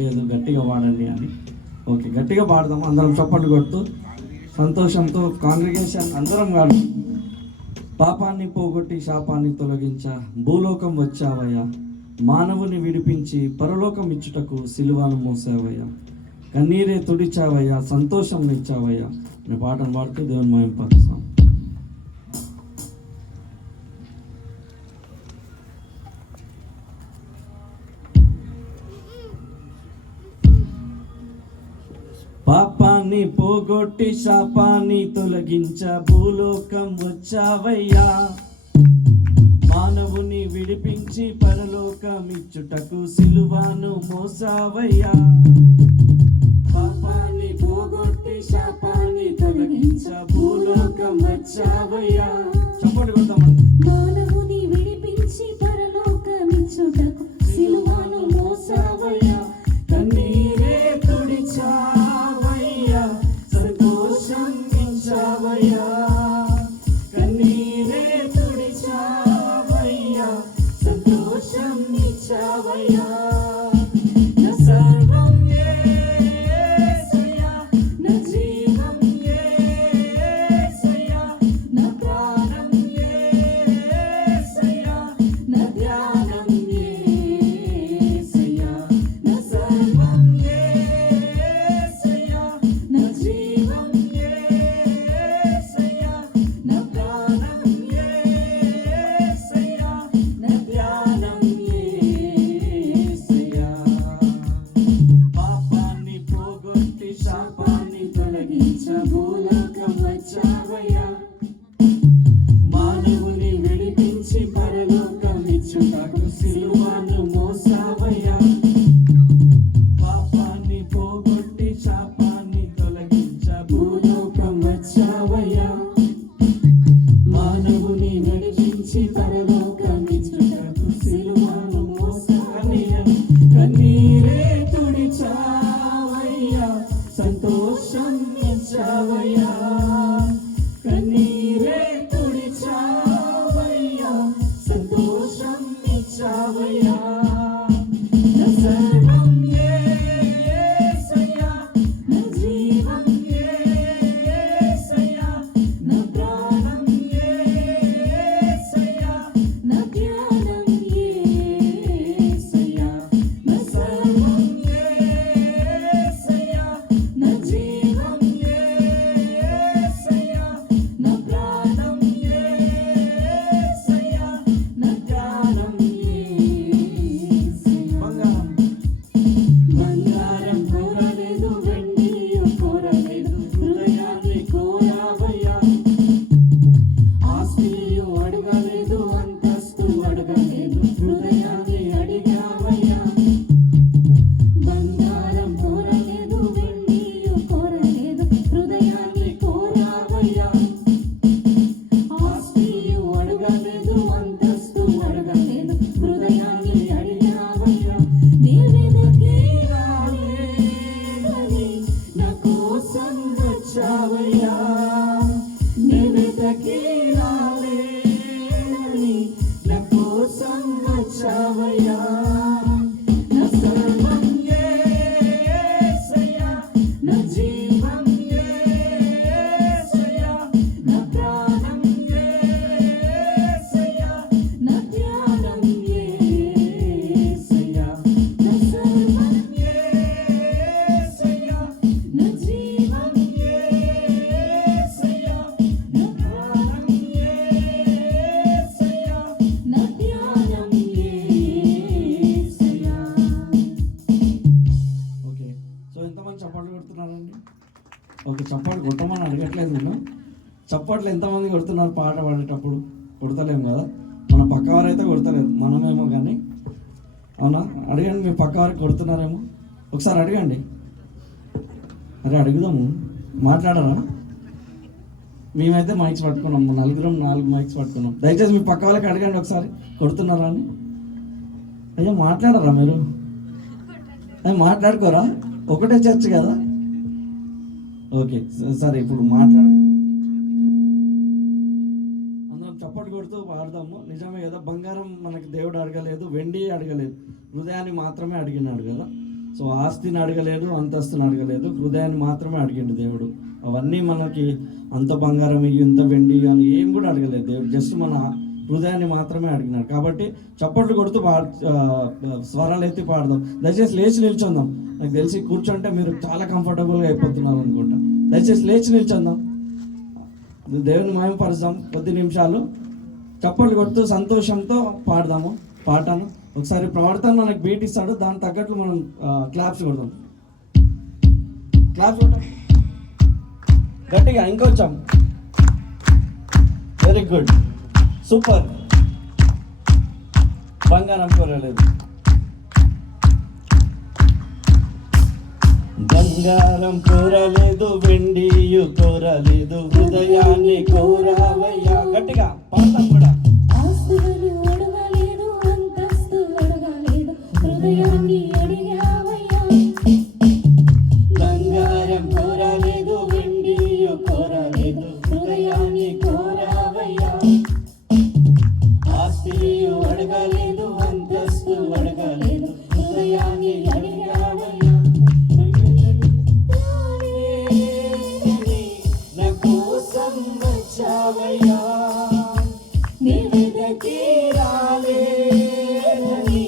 లేదు గట్టిగా వాడండి అని. ఓకే, గట్టిగా పాడదాం అందరం చప్పట్లు కొడుతూ సంతోషంతో. కాంగ్రిగేషన్ అందరం కాదు. పాపాన్ని పోగొట్టి శాపాన్ని తొలగించ భూలోకం వచ్చావయ్యా, మానవుని విడిపించి పరలోకం ఇచ్చుటకు సిలువను మోసావయ్యా, కన్నీరే తుడిచావయ్యా, సంతోషం ఇచ్చావయ్యా అనే పాటను పాడుతూ దేవుని మహిమ పరుస్తాం. పాపాన్ని పోగొట్టి శాపాన్ని తొలగించ భూలోకం వచ్చావయ్యా, మానవుని విడిపించి పరలోకం ఇచ్చుటకు సిలువను మోసావయ్యా. పాపాన్ని పోగొట్టి శాపాన్ని తొలగించ భూలోకం వచ్చావయ్యా. చప్పట్లు కొడతామండి. మానవుని విడిపించి పరలోకం ఇచ్చుటకు సిలువను మోసావయ్యా, కన్నీరే తుడిచావయ్యా, సంతోషం ఇచ్చావయ్యా, కన్నీరే తుడిచావయ్యా, సంతోషం ఇచ్చావయ్యా. నా సర్వం యేసయ్యా, నా జీవం యేసయ్యా, నా ప్రాణం యేసయ్యా, నా ధ్యానం యేసయ్యా. నా సర్వం యేసయ్యా, నా జీవం యేసయ్యా, నా ప్రాణం యేసయ్యా, నా ధ్యానం యేసయ్యా. పాపాన్ని పోగొట్టి శాపాన్ని తొలగించ భూలోకం వచ్చావయ్యా, మానవుని విడిపించి పరలోకం ఇచ్చుటకు సిలువను మోసావయ్యా. పాపాన్ని పోగొట్టి శాపాన్ని తొలగించ భూలోకం వచ్చావయ్యా, మానవుని నడిపించి పరలోకం ఇచ్చుటకు సిలువను మోసావయ్యా. కన్నీరే తుడిచావయ్యా, సంతోషం ఇచ్చావయ్యా, కన్నీరే తుడిచావయ్యా, సంతోషం ఇచ్చావయ్యా. నా సర్వం యేసయ్యా, నా జీవం యేసయ్యా, నా ప్రాణం యేసయ్యా, నా ధ్యానం యేసయ్యా. నా సర్వం యేసయ్యా, నా జీవం యేసయ్యా, నా ప్రాణం యేసయ్యా, నా ధ్యానం యేసయ్యా. బంగారం కోరలేదు, వెండి కోరలేదు, హృదయాన్ని కోరావయ్యా. ఆస్తియు అడగలేదు, అంతస్తు అడగలేదు, హృదయాన్ని అడిగావయ్యా. బంగారం కోరలేదు, వెండి కోరలేదు, హృదయాన్ని కోరావయ్యా. ఆస్తియు అడగలేదు, అంతస్తు అడగలేదు, హృదయాన్ని అడిగావయ్యా. నీ వెదకే రాలేదని నా కోసం వచ్చావయ్యా, నీ వెదకి రాలేదని నా కోసం వచ్చావయ్యా. నా సర్వం యేసయ్యా, నా జీవం యేసయ్యా, నా ప్రాణం యేసయ్యా, నా ధ్యానం యేసయ్యా. నా సర్వం యేసయ్యా, నా జీవం యేసయ్యా, నా ప్రాణం యేసయ్యా, నా ధ్యానం యేసయ్యా. ఓకే, సో ఎంతమంది చప్పట్లు కొడుతున్నారండి? ఓకే, చప్పట్లు కొట్టమని అడగట్లేదు నేను. చప్పట్లు ఎంతమంది కొడుతున్నారు పాట పాడేటప్పుడు? కొడతలేము కదా, మన పక్కవారైతే కొడతలేదు, మనమేమో. కానీ అవునా? అడగండి, మీ పక్కవారికి కొడుతున్నారేమో ఒకసారి అడగండి. అరే అడుగుదాము, మాట్లాడరా? మేమైతే మైక్స్ పట్టుకున్నాం, నలుగురం 4 మైక్స్ పట్టుకున్నాం. దయచేసి మీ పక్క వాళ్ళకి అడగండి ఒకసారి, కొడుతున్నారా అని. అయ్యో మాట్లాడరా మీరు? అయ్యి మాట్లాడుకోరా? ఒకటే చర్చ్ కదా. ఓకే సరే, ఇప్పుడు మాట్లాడు. అందరం చప్పట్లు కొడుతూ పాడదాము. నిజమే కదా, బంగారం మనకి దేవుడు అడగలేదు, వెండి అడగలేదు, హృదయాన్ని మాత్రమే అడిగినాడు కదా. సో ఆస్తిని అడగలేదు, అంతస్తుని అడగలేదు, హృదయాన్ని మాత్రమే అడిగిండు దేవుడు. అవన్నీ మనకి అంత బంగారం ఇంత వెండి అని ఏం కూడా అడగలేదు దేవుడు, జస్ట్ మన హృదయాన్ని మాత్రమే అడిగినాడు. కాబట్టి చప్పట్లు కొడుతూ స్వరాలు ఎత్తి పాడదాం. దయచేసి లేచి నిల్చుందాం. నాకు తెలిసి కూర్చుంటే మీరు చాలా కంఫర్టబుల్గా అయిపోతున్నారు అనుకుంటా. దయచేసి లేచి నిల్చుందాం, దేవుని మహిమపరుద్దాం. కొద్ది నిమిషాలు చప్పట్లు కొడుతూ సంతోషంతో పాడదాము పాటను. ఒకసారి ప్రవర్తన మనకు బీట్ ఇస్తాడు, దాని తగ్గట్లు మనం క్లాప్స్ కొడదాం. క్లాప్స్ కొడతాం గట్టిగా, ఇంకొంచెం. Very good, super. బంగారం కోరలేదు, బంగారం కోరలేదు, వెండియు కోరలేదు, హృదయాన్ని కోరావయ్యా. గట్టిగా పాడతాం కూడా. ఆస్తులను అడగలేదు, అంతస్తు అడగలేదు, హృదయాన్ని అడిగావయ్యా. బంగారం కోరలేదు, వెండియు కోరలేదు, హృదయాన్ని కోరావయ్యా. ఆస్తియు అడగలేదు, అంతస్తు అడగలేదు, హృదయాన్ని అడిగావయ్యా. నా కోసం వచ్చావయ్యా, నీ వెదకి రాలేదని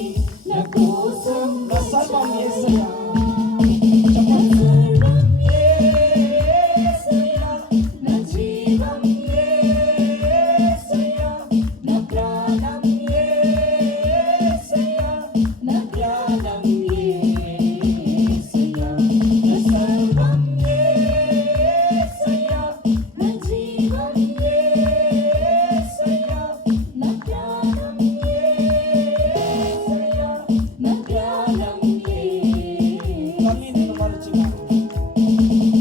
నా కోసం సర్వం యేసయ్యా. నా జీవం యేసయ్యా, నా ప్రాణం యేసయ్యా, నా జ్ఞానం యేసయ్యా, నా సర్వం యేసయ్యా, నా జీవం యేసయ్యా, నా ప్రాణం యేసయ్యా, నా జ్ఞానం తల్లి నిన్ను మరచిన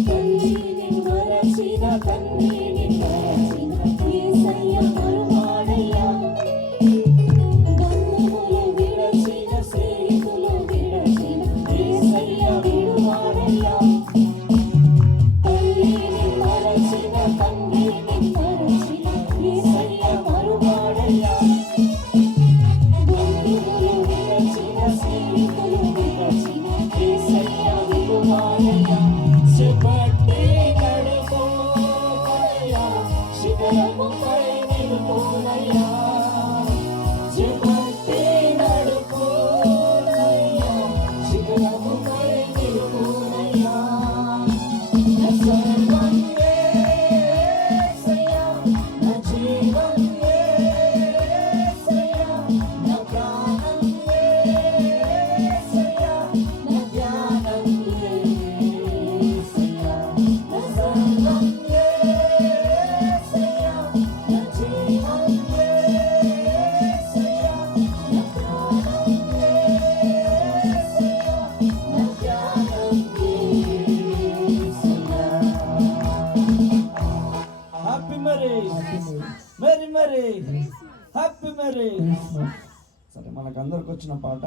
తల్లి నిన్ను మరచిన, తండ్రి నిన్ను మరచిన, యేసయ్య మరువాడయ్యా. బంధువులు విడచిన, స్నేహితులు విడచిన, యేసయ్య విడువాడయ్యా. తల్లి నిన్ను మరచిన, తండ్రి నిన్ను మరచిన, యేసయ్య మరువాడయ్యా. బంధువులు విడచిన, స్నేహితులు విడచిన, యేసయ్య విడువాడయ్యా. చేపట్టి నడుపోనయ్యా, శిఖరముపై నిలుపునయ్యా. చేపట్టి నడుపోనయ్యా, శిఖరముపై నిలుపునయ్యా. నా సర్వం యేసయ్యా, నా జీవం యేసయ్యా, నా ప్రాణం యేసయ్యా, నా జ్ఞానం యేసయ్యా, నా సర్వం యేసయ్యా, నా జీవం యేసయ్యా, నా ప్రాణం యేసయ్యా, నా జ్ఞానం యేసయ్యా. Happy merry merry merry happy merry. సరే, మనకందరికి వచ్చిన పాట.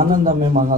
ఆనందమే మహా